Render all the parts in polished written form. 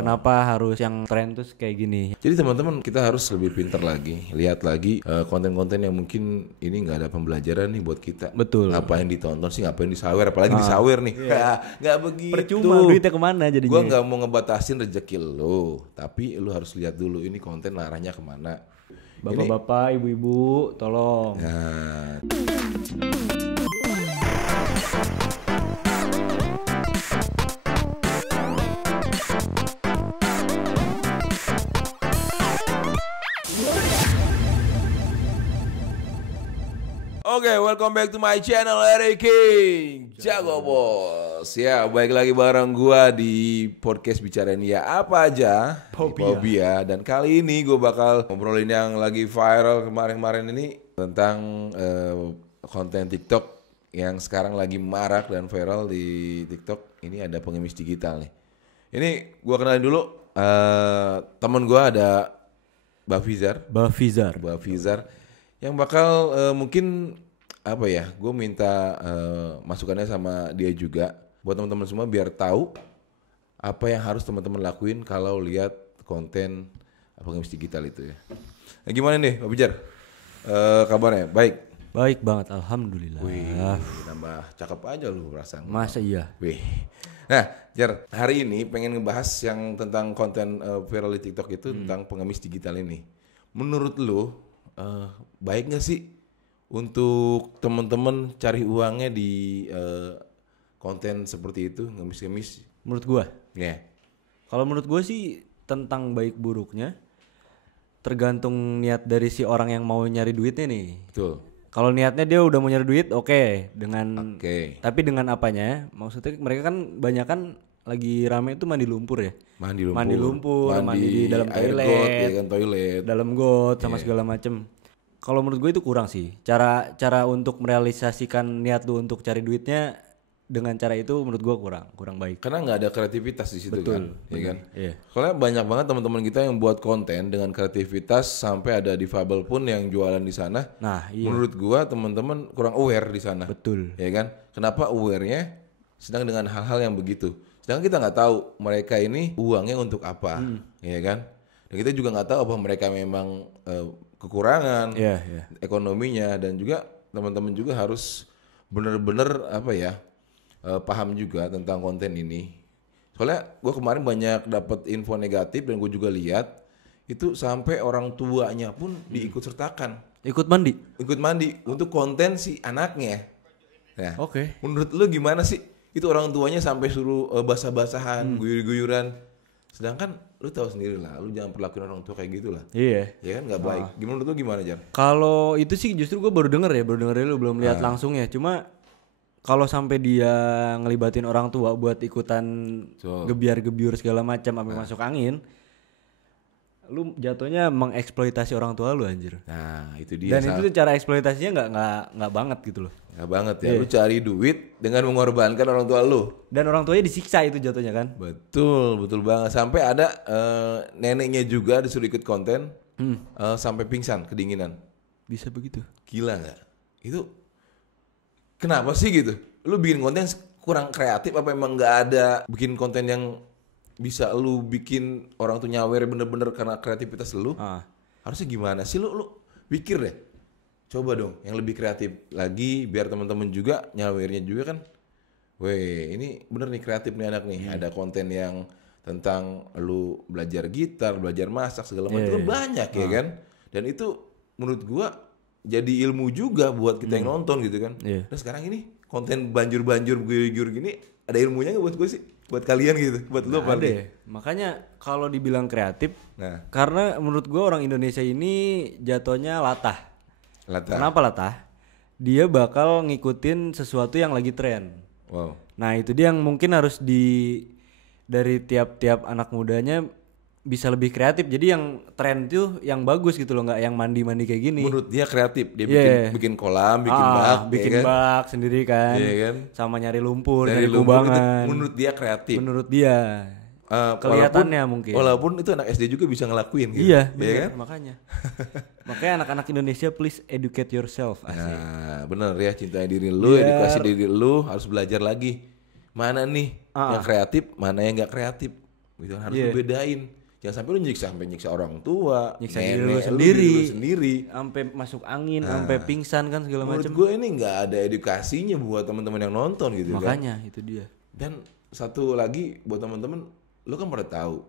Kenapa harus yang tren tuh kayak gini? Jadi teman-teman kita harus lebih pintar lagi, lihat lagi konten-konten yang mungkin ini nggak ada pembelajaran nih buat kita. Betul. Ngapain ditonton sih, ngapain disawer, apalagi disawer nih. Nggak begitu. Percuma duitnya kemana jadinya? Gua nggak mau ngebatasin rezeki lo, tapi lu harus lihat dulu ini konten arahnya kemana. Bapak-bapak, ibu-ibu, tolong. Nah, Oke, welcome back to my channel Eric King Jago Bos. Ya, baik lagi bareng gua di podcast bicarain ya apa aja Fobia. Dan kali ini gue bakal ngobrolin yang lagi viral kemarin-kemarin ini tentang konten TikTok yang sekarang lagi marak dan viral di TikTok. Ini ada pengemis digital nih. Ini gua kenalin dulu temen gua ada Bafizar yang bakal mungkin apa ya, gue minta masukannya sama dia juga buat teman-teman semua biar tahu apa yang harus teman-teman lakuin kalau lihat konten pengemis digital itu ya. Nah, gimana nih Pak Bijar? Kabarnya baik? Baik banget, alhamdulillah. Wih, nambah cakep aja lu rasanya. Masa iya? Wih. Nah, Jar, hari ini pengen ngebahas yang tentang konten viral di TikTok itu tentang pengemis digital ini. Menurut lu baik nggak sih untuk teman-teman cari uangnya di konten seperti itu, ngemis-ngemis? Menurut gua? Ya. Yeah. Kalau menurut gua sih tentang baik buruknya tergantung niat dari si orang yang mau nyari duitnya nih. Betul. Kalau niatnya dia udah mau nyari duit, oke. Tapi dengan apanya? Maksudnya mereka kan banyak kan lagi rame itu mandi lumpur ya. Mandi di dalam toilet, got, ya kan, toilet. Dalam got sama segala macem. Kalau menurut gue itu kurang sih. Cara untuk merealisasikan niat lu untuk cari duitnya dengan cara itu menurut gue kurang baik. Karena nggak ada kreativitas di situ. Betul, kan, ya kan? Iya. Soalnya banyak banget teman-teman kita yang buat konten dengan kreativitas sampai ada difabel pun yang jualan di sana. Nah, iya. Menurut gua teman-teman kurang aware di sana. Betul. Ya kan? Kenapa aware-nya sedang dengan hal-hal yang begitu? Sedangkan kita nggak tahu mereka ini uangnya untuk apa, ya kan? Dan kita juga nggak tahu apa mereka memang kekurangan ekonominya, dan juga teman-teman juga harus benar-benar apa ya, paham juga tentang konten ini. Soalnya gue kemarin banyak dapat info negatif dan gue juga lihat itu sampai orang tuanya pun diikut sertakan. Ikut mandi Untuk konten si anaknya. Nah, Oke. menurut lu gimana sih? Itu orang tuanya sampai suruh basah-basahan, guyur-guyuran. Sedangkan lu tahu sendiri lah, lu jangan perlakuin orang tua kayak gitu lah. Iya. Ya kan nggak baik. Gimana menurut lu gimana, Jar? Kalau itu sih justru gue baru denger lu belum lihat langsung ya. Cuma kalau sampai dia ngelibatin orang tua buat ikutan gebiar-gebiur segala macam sampai masuk angin, lu jatuhnya mengeksploitasi orang tua lu, anjir. Nah, itu dia. Dan itu cara eksploitasinya nggak banget gitu loh. Nggak banget ya. Lu cari duit dengan mengorbankan orang tua lu. Dan orang tuanya disiksa itu jatuhnya kan. Betul banget. Sampai ada neneknya juga disuruh ikut konten sampai pingsan kedinginan. Bisa begitu? Gila nggak? Itu kenapa sih gitu? Lu bikin konten kurang kreatif apa emang nggak ada bikin konten yang bisa lu bikin orang tuh nyawer bener-bener karena kreativitas lu? Harusnya gimana sih lu pikir deh. Coba dong yang lebih kreatif lagi biar teman-teman juga nyawernya juga kan. Weh, ini bener nih kreatif nih anak nih. Ada konten yang tentang lu belajar gitar, belajar masak segala macam kan banyak ya kan. Dan itu menurut gua jadi ilmu juga buat kita yang nonton gitu kan. Nah sekarang ini konten banjur-banjur guyur gini ada ilmunya nggak buat gue sih? Buat kalian gitu, buat lu apa nih? Makanya kalau dibilang kreatif, karena menurut gue orang Indonesia ini jatuhnya latah. Kenapa latah? Dia bakal ngikutin sesuatu yang lagi tren. Wow. Nah itu dia yang mungkin harus dari tiap-tiap anak mudanya bisa lebih kreatif. Jadi yang tren itu yang bagus gitu loh, nggak yang mandi-mandi kayak gini. Menurut dia kreatif, dia bikin kolam, bikin bak sendiri kan, sama nyari lumpur, nyari kubangan. Menurut dia kreatif. Menurut dia kelihatannya mungkin. Walaupun itu anak SD juga bisa ngelakuin gitu. Iya kan? Makanya anak-anak Indonesia please educate yourself. Asik. Nah, bener ya, cintai diri lu, edukasi diri lu, harus belajar lagi. Mana nih yang kreatif, mana yang nggak kreatif. gitu kan, harus lu bedain. Jangan sampai lu nyiksa orang tua, nyiksa nenek diri lu sendiri, sampai masuk angin, sampai pingsan kan segala macam. Menurut gue ini nggak ada edukasinya buat teman-teman yang nonton gitu. Makanya kan. Itu dia. Dan satu lagi buat teman-teman, lu kan pada tahu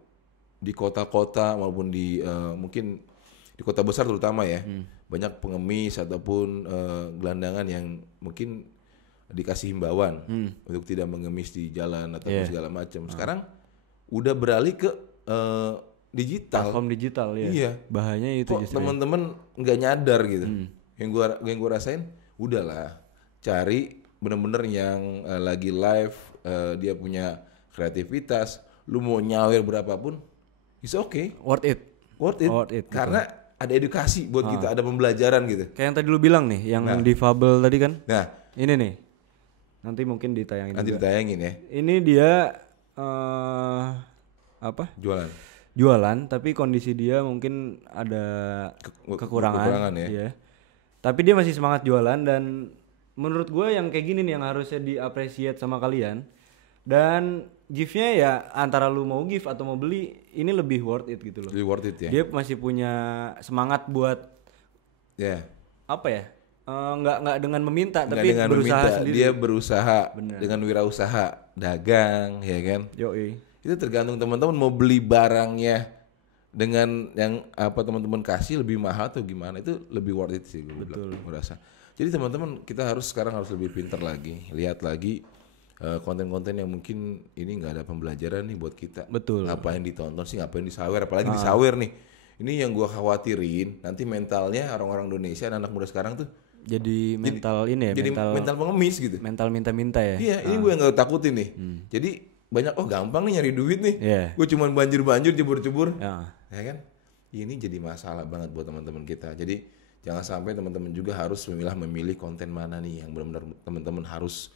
di kota-kota maupun di mungkin di kota besar terutama ya, banyak pengemis ataupun gelandangan yang mungkin dikasih himbauan untuk tidak mengemis di jalan atau segala macam. Sekarang udah beralih ke digital. Platform digital ya. Iya. Bahayanya itu justru. Teman-teman nggak nyadar gitu. Yang gua rasain, udahlah cari bener-bener yang lagi live, dia punya kreativitas. Lu mau nyawer berapapun, it's okay. Worth it. Karena ada edukasi buat kita, ada pembelajaran gitu. Kayak yang tadi lu bilang nih, yang difabel tadi kan. Nah, ini nih. Nanti mungkin ditayangin. Nanti ditayangin ya. Ini dia apa? Jualan, tapi kondisi dia mungkin ada kekurangan ya. Iya. Tapi dia masih semangat jualan, dan menurut gue yang kayak gini nih yang harusnya diapresiat sama kalian. Dan gift-nya ya antara lu mau gift atau mau beli, ini lebih worth it gitu loh. Lebih worth it ya. Dia masih punya semangat buat apa ya? Nggak dengan meminta, tapi dengan berusaha sendiri. Dia berusaha dengan wirausaha, dagang, ya kan? Yoi. Itu tergantung teman-teman mau beli barangnya dengan yang apa teman-teman kasih lebih mahal atau gimana, itu lebih worth it sih gue merasa. Jadi teman-teman kita sekarang harus lebih pintar lagi, lihat lagi konten-konten yang mungkin ini nggak ada pembelajaran nih buat kita. Betul. Apa yang ditonton sih, ngapain disawer, apalagi disawer nih. Ini yang gue khawatirin, nanti mentalnya orang-orang Indonesia, anak muda sekarang tuh jadi mental mental pengemis gitu. Mental minta-minta ya. Iya, ini gue yang gak takutin nih. Jadi banyak gampang nih nyari duit nih. Gue cuman banjir-banjir, jebur-jebur. Ya kan? Ini jadi masalah banget buat teman-teman kita. Jadi jangan sampai teman-teman juga harus memilih konten mana nih yang benar-benar teman-teman harus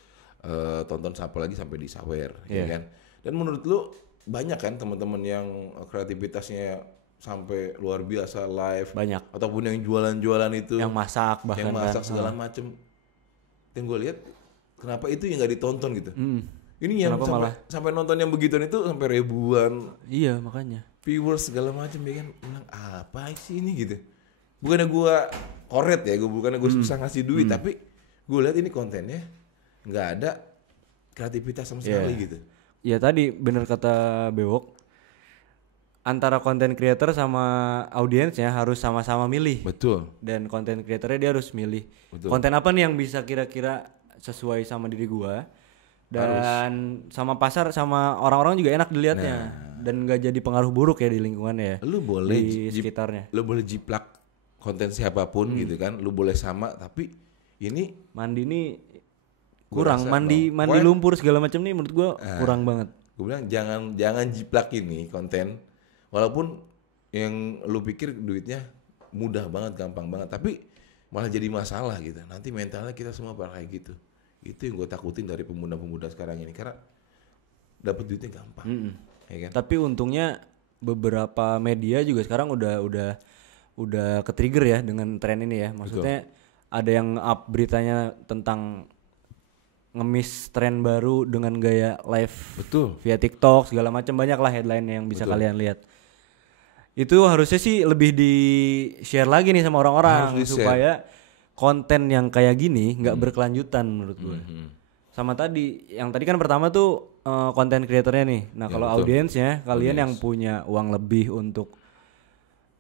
tonton, apalagi sampai disawer, ya kan? Dan menurut lu banyak kan teman-teman yang kreativitasnya sampai luar biasa live, banyak, ataupun yang jualan-jualan itu, yang masak bahkan, yang masak segala macem. Yang gue lihat kenapa itu yang nggak ditonton gitu. Ini yang sampai nonton yang begituan itu sampai ribuan. Iya, makanya viewers segala macem, ya kan? Bilang apa sih ini gitu. Bukannya gue koret ya, bukannya gue susah ngasih duit, tapi gue lihat ini kontennya nggak ada kreativitas sama sekali gitu. Ya tadi bener kata Bewok, antara konten creator sama audiensnya harus sama-sama milih. Betul. Dan konten creatornya dia harus milih. Betul. Konten apa nih yang bisa kira-kira sesuai sama diri gua, dan sama pasar, sama orang-orang juga enak dilihatnya, dan nggak jadi pengaruh buruk ya di lingkungannya ya. Lu boleh di sekitarnya. Lu boleh jiplak konten siapapun gitu kan. Lu boleh sama, tapi ini mandi nih kurang, mandi lumpur segala macam nih menurut gua kurang banget. Gue bilang jangan jiplak ini konten, walaupun yang lu pikir duitnya mudah banget, gampang banget, tapi malah jadi masalah gitu. Nanti mentalnya kita semua kayak gitu. Itu yang gue takutin dari pemuda-pemuda sekarang ini, karena dapat duitnya gampang. Ya kan? Tapi untungnya beberapa media juga sekarang udah ke-trigger ya dengan tren ini ya. Maksudnya ada yang up beritanya tentang ngemis tren baru dengan gaya live via TikTok segala macam, banyak lah headline yang bisa kalian lihat. Itu harusnya sih lebih di share lagi nih sama orang-orang supaya konten yang kayak gini nggak berkelanjutan menurut gue. Sama tadi yang tadi kan pertama tuh konten kreatornya nih. Nah kalau audiensnya kalian yang punya uang lebih untuk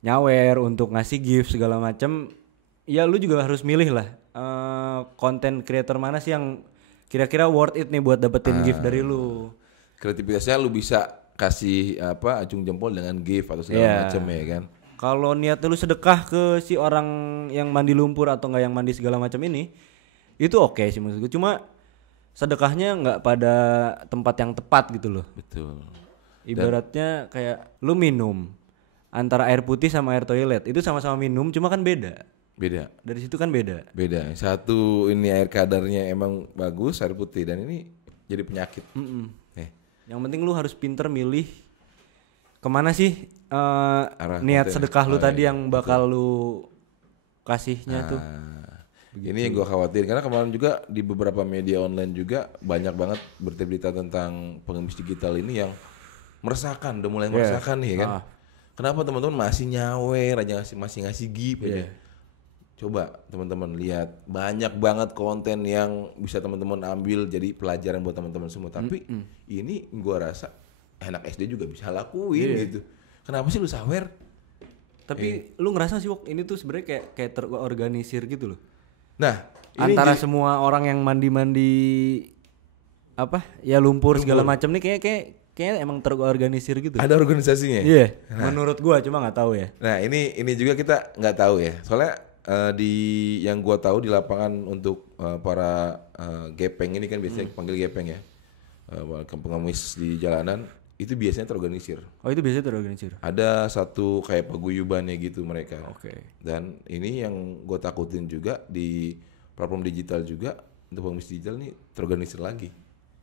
nyawer, untuk ngasih gift segala macam, ya lu juga harus milih lah konten kreator mana sih yang kira-kira worth it nih buat dapetin gift dari lu. Kreativitasnya lu bisa kasih acung jempol dengan gift atau segala macam ya kan. Kalau niat lu sedekah ke si orang yang mandi lumpur atau enggak yang mandi segala macam ini, itu oke sih maksud gue. Cuma sedekahnya enggak pada tempat yang tepat gitu loh. Betul. Ibaratnya kayak lu minum antara air putih sama air toilet, itu sama-sama minum cuma kan beda. Dari situ kan beda. Satu ini air kadarnya emang bagus, air putih, dan ini jadi penyakit. Yang penting lu harus pinter milih kemana sih niat sedekah lu tadi yang bakal lu kasihnya tuh. Ini yang gue khawatirin, karena kemarin juga di beberapa media online juga banyak banget berita-berita tentang pengemis digital ini yang meresahkan, udah mulai meresahkan nih kan. Kenapa teman-teman masih nyawer aja, masih ngasih gift aja. Coba teman-teman lihat, banyak banget konten yang bisa teman-teman ambil jadi pelajaran buat teman-teman semua. Tapi ini gua rasa anak SD juga bisa lakuin gitu. Kenapa sih lu sawer? Tapi lu ngerasa sih Wok, ini tuh sebenarnya kayak terorganisir gitu loh. Nah, antara semua orang yang mandi apa? Ya lumpur segala macam nih kayak emang terorganisir gitu. Ada organisasinya. Iya. Menurut gua cuma nggak tahu ya. Nah, ini juga kita nggak tahu ya. Soalnya yang gua tahu di lapangan untuk para gepeng ini kan biasanya panggil gepeng ya. Pengemis di jalanan itu biasanya terorganisir. Oh, itu biasanya terorganisir. Ada satu kayak paguyubannya gitu mereka. Oke. Dan ini yang gue takutin juga di platform digital juga, untuk pengemis digital nih terorganisir lagi.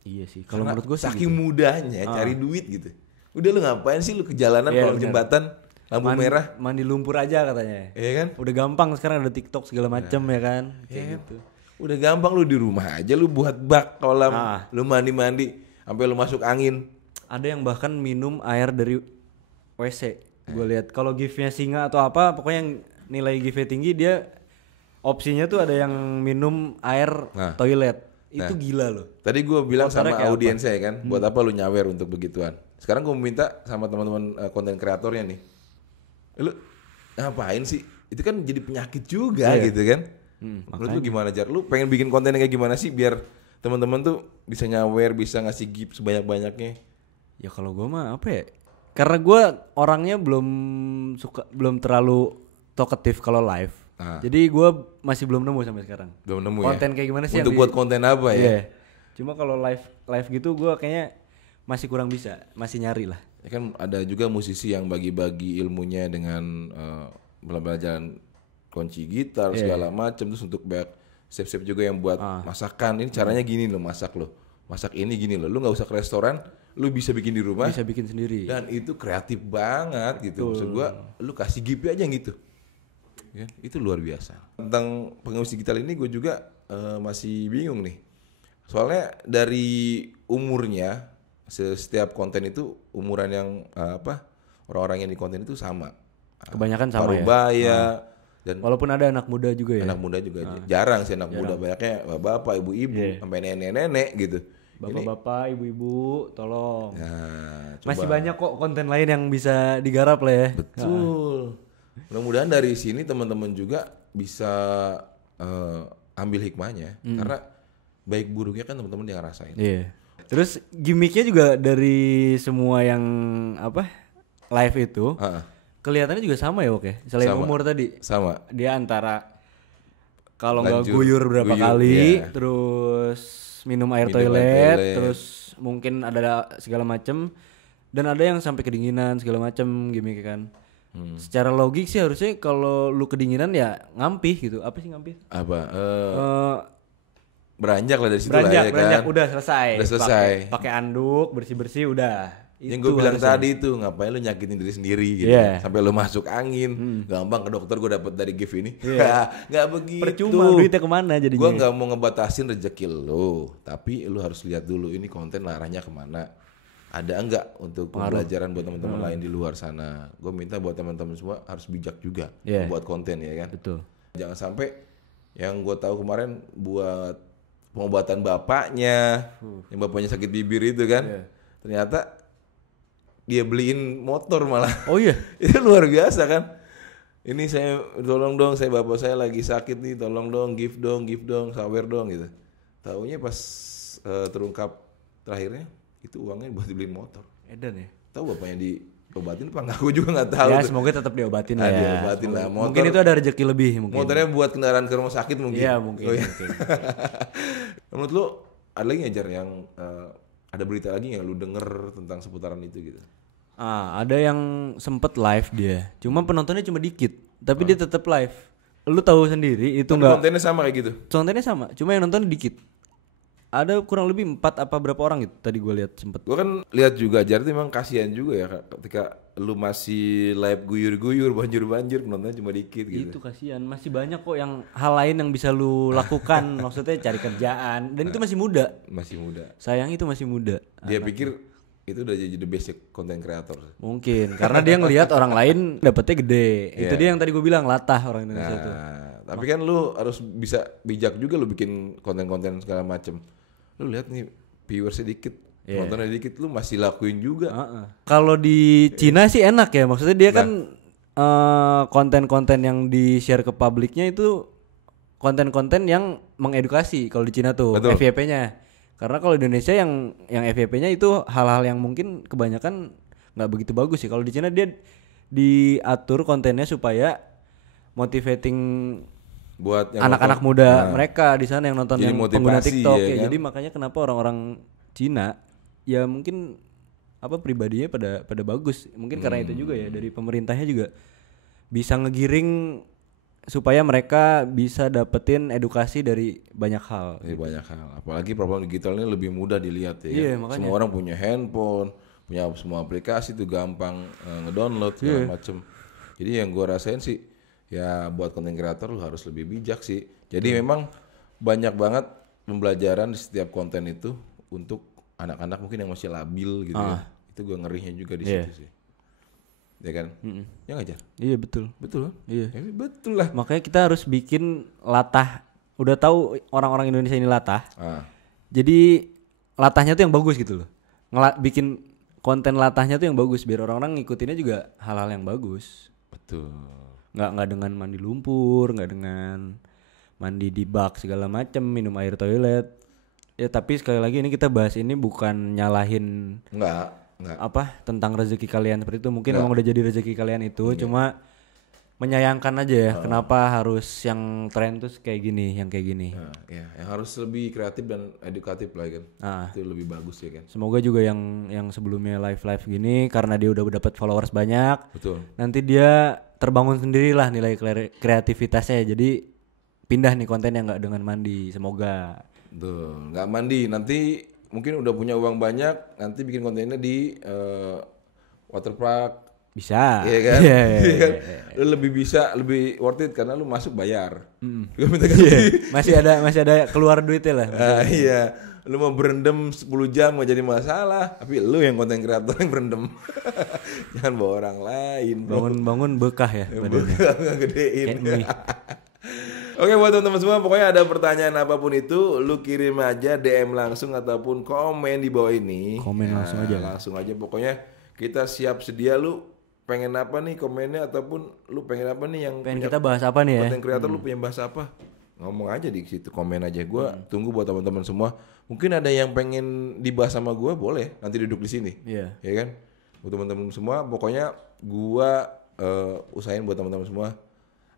Iya sih. Kalau menurut gue saking gitu. Mudahnya cari duit gitu. Udah lu ngapain sih lu ke jalanan kolong jembatan lampu merah mandi lumpur aja katanya. Iya kan? Udah gampang sekarang ada TikTok segala macam ya kan. Kayak gitu. Udah gampang lu di rumah aja lu buat bak kolam, lu mandi-mandi sampai lu masuk angin. Ada yang bahkan minum air dari WC. Gue lihat kalau gift-nya singa atau apa, pokoknya yang nilai gift-nya tinggi dia opsinya tuh ada yang minum air toilet. Itu gila loh. Tadi gue bilang sama audiensnya kan, buat apa lu nyawer untuk begituan. Sekarang gue minta sama teman-teman konten kreatornya nih, lu ngapain sih? Itu kan jadi penyakit juga gitu kan. Menurut lu gimana Jar? Lu pengen bikin konten kayak gimana sih biar teman-teman tuh bisa nyawer, bisa ngasih gift sebanyak-banyaknya? Ya kalau gue mah apa ya? Karena gue orangnya belum terlalu talkative kalau live. Jadi gue masih belum nemu sampai sekarang. Belum nemu konten kayak gimana sih? Untuk buat konten apa ya? Cuma kalau live gitu gue kayaknya masih kurang bisa, masih nyari lah. Ya kan ada juga musisi yang bagi-bagi ilmunya dengan belajar kunci gitar segala macam, terus untuk banyak chef-chef juga yang buat masakan. Ini caranya gini loh, masak ini gini loh. Lu nggak usah ke restoran, lu bisa bikin di rumah. Bisa bikin sendiri. Dan itu kreatif banget gitu. Maksud gua, lu kasih gift aja gitu. Ya, itu luar biasa. Tentang pengemis digital ini gue juga masih bingung nih. Soalnya dari umurnya, setiap konten itu umuran yang orang-orang yang di konten itu sama. Kebanyakan sama Parubaya, dan walaupun ada anak muda juga ya. Anak muda juga jarang sih anak muda, banyaknya bapak, ibu-ibu, sampai nenek-nenek gitu. Bapak-bapak, ibu-ibu, tolong. Nah, masih banyak kok konten lain yang bisa digarap lah ya. Betul. Mudah-mudahan dari sini teman-teman juga bisa ambil hikmahnya, karena baik buruknya kan teman-teman yang ngerasain. Iya. Terus gimmicknya juga dari semua yang live itu kelihatannya juga sama ya, oke. Selain umur tadi. Sama. Dia antara kalau nggak guyur berapa kali, terus minum air toilet, terus mungkin ada segala macem, dan ada yang sampai kedinginan segala macem gimmicknya kan. Secara logik sih harusnya kalau lu kedinginan ya ngampih gitu. Apa sih ngampih? Beranjak lah dari situ beranjak, lah ya kan. Udah selesai. Pakai anduk, bersih-bersih udah. Yang gue bilang tadi itu, ngapain lu nyakitin diri sendiri gitu. Sampai lu masuk angin. Gampang ke dokter gue dapet dari gift ini. Gak begitu. Percuma duitnya kemana jadinya. Gue gak mau ngebatasin rezeki lu, tapi lu harus lihat dulu ini konten laranya kemana. Ada enggak untuk pembelajaran buat teman-teman lain di luar sana. Gue minta buat teman-teman semua harus bijak juga buat konten ya kan. Betul. Jangan sampai yang gue tahu kemarin buat pengobatan bapaknya, yang bapaknya sakit bibir itu kan, ternyata dia beliin motor malah. Oh iya, itu luar biasa kan. Ini saya tolong dong, bapak saya lagi sakit nih, tolong dong, gift dong, sawer dong gitu. Taunya pas terungkap terakhirnya itu uangnya buat dibeliin motor. Edan ya. Tahu bapaknya diobatin apa enggak? Aku juga nggak tahu. Ya semoga tetap diobatin lah ya. Diobatin lah. Motor, mungkin itu ada rezeki lebih mungkin. Motornya buat kendaraan ke rumah sakit mungkin. Iya mungkin. Menurut lu ada lagi ngejar yang ada berita lagi yang lu denger tentang seputaran itu gitu? Ada yang sempet live dia. Cuma penontonnya cuma dikit, tapi dia tetap live. Lu tahu sendiri itu enggak. Kontennya sama kayak gitu. Kontennya sama, cuma yang nonton dikit. Ada kurang lebih 4 apa berapa orang gitu tadi gue lihat sempet. Gue kan lihat juga Jar itu memang kasihan juga ya ketika lu masih live guyur-guyur banjir penontonnya cuma dikit gitu. Itu kasihan, masih banyak kok yang hal lain yang bisa lu lakukan. Maksudnya cari kerjaan dan itu masih muda. Masih muda. Sayang itu masih muda. Dia pikir itu udah jadi the basic content creator. Mungkin karena dia ngelihat orang lain dapetnya gede. Itu dia yang tadi gue bilang latah orang Indonesia tuh. Tapi kan lu harus bisa bijak juga lu bikin konten-konten segala macem. Lu lihat nih viewersnya dikit, nontonnya dikit, lu masih lakuin juga. Kalau di Cina sih enak ya, maksudnya dia kan konten-konten yang di share ke publiknya itu konten-konten yang mengedukasi. Kalau di Cina tuh FYP-nya. Karena kalau di Indonesia yang FYP-nya itu hal-hal yang mungkin kebanyakan nggak begitu bagus sih. Kalau di Cina dia diatur kontennya supaya motivating buat anak-anak muda mereka di sana yang nonton yang pengguna TikTok ya. Kan? Jadi makanya kenapa orang-orang Cina ya mungkin pribadinya pada bagus. Mungkin karena itu juga ya, dari pemerintahnya juga bisa ngegiring supaya mereka bisa dapetin edukasi dari banyak hal. Dari banyak hal. Apalagi program digital ini lebih mudah dilihat ya. Iya, makanya. Semua orang punya handphone, punya semua aplikasi tuh gampang ngedownload segala macem. Jadi yang gue rasain sih ya buat konten kreator lu harus lebih bijak sih. Jadi memang banyak banget pembelajaran di setiap konten itu untuk anak-anak mungkin yang masih labil gitu ya. Itu gue ngerinya juga di situ sih. Ya kan? Ya ngajar. Iya betul. Betul kan? Iya. Ya, betul lah. Makanya kita harus bikin latah. Udah tahu orang-orang Indonesia ini latah. Jadi latahnya tuh yang bagus gitu loh. Bikin konten latahnya tuh yang bagus biar orang-orang ngikutinnya juga hal-hal yang bagus. Betul. Nggak dengan mandi lumpur, nggak dengan mandi di bak segala macam, minum air toilet. Ya tapi sekali lagi ini kita bahas ini bukan nyalahin. Enggak. Tentang rezeki kalian seperti itu. Mungkin memang udah jadi rezeki kalian itu. Cuma menyayangkan aja ya kenapa harus yang tren tuh kayak gini, yang kayak gini. Ya, yang harus lebih kreatif dan edukatif lah kan. Itu lebih bagus ya kan. Semoga juga yang sebelumnya live gini karena dia udah dapat followers banyak. Betul. Nanti dia terbangun sendirilah nilai kreativitasnya. Jadi pindah nih konten yang nggak dengan mandi. Semoga. Betul. Nggak mandi nanti. Mungkin udah punya uang banyak, nanti bikin kontennya di waterpark. Bisa. Iya kan? Iya kan? Lu lebih worth it karena lu masuk bayar. Lu minta ganti. Masih ada keluar duitnya lah. Iya. Lu mau berendam 10 jam nggak jadi masalah, tapi lu yang konten kreator yang berendam. Jangan bawa orang lain. Bangun bekah ya badannya. Bekah gedein. Oke buat teman-teman semua, pokoknya ada pertanyaan apapun itu, lu kirim aja DM langsung ataupun komen di bawah ini. Komen langsung aja. Pokoknya kita siap sedia. Lu pengen apa nih komennya ataupun lu pengen apa nih yang pengen kita bahas apa nih ya? Konten kreator lu pengen bahas apa? Ngomong aja di situ, komen aja. Gua tunggu buat teman-teman semua. Mungkin ada yang pengen dibahas sama gua, boleh nanti duduk di sini. Iya. Ya kan? Buat teman-teman semua, pokoknya gua usahain buat teman-teman semua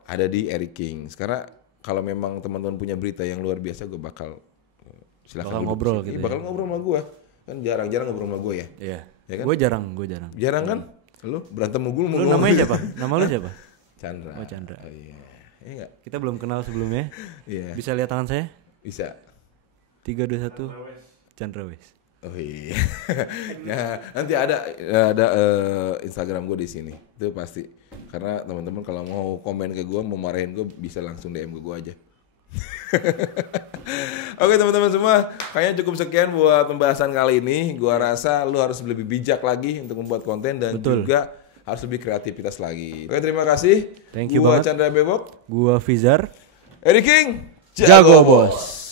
ada di Eric King. Sekarang kalau memang teman-teman punya berita yang luar biasa, gue bakal silakan ngobrol gitu. Bakal ngobrol sama gue. Kan jarang-jarang ngobrol sama gue ya. Iya. Ya kan? Gue jarang. Jarang kan? Lu berantem sama gue. Lu namanya siapa? Nama lu siapa? Chandra. Oh Chandra. Oh iya. Iya enggak? Kita belum kenal sebelumnya. Iya. Bisa lihat tangan saya? Bisa. 3, 2, 1. Chandra Wes. Oh iya. Ya, nanti ada Instagram gue di sini. Itu pasti. Karena teman-teman kalau mau komen ke gue, mau marahin gue, bisa langsung DM ke gue aja. Oke teman-teman semua, kayaknya cukup sekian buat pembahasan kali ini. Gua rasa lu harus lebih bijak lagi untuk membuat konten dan juga harus lebih kreativitas lagi. Oke, terima kasih. Thank you banget. Gua Chandra Bebok. Gua Fizar. Eric King. Jago bos.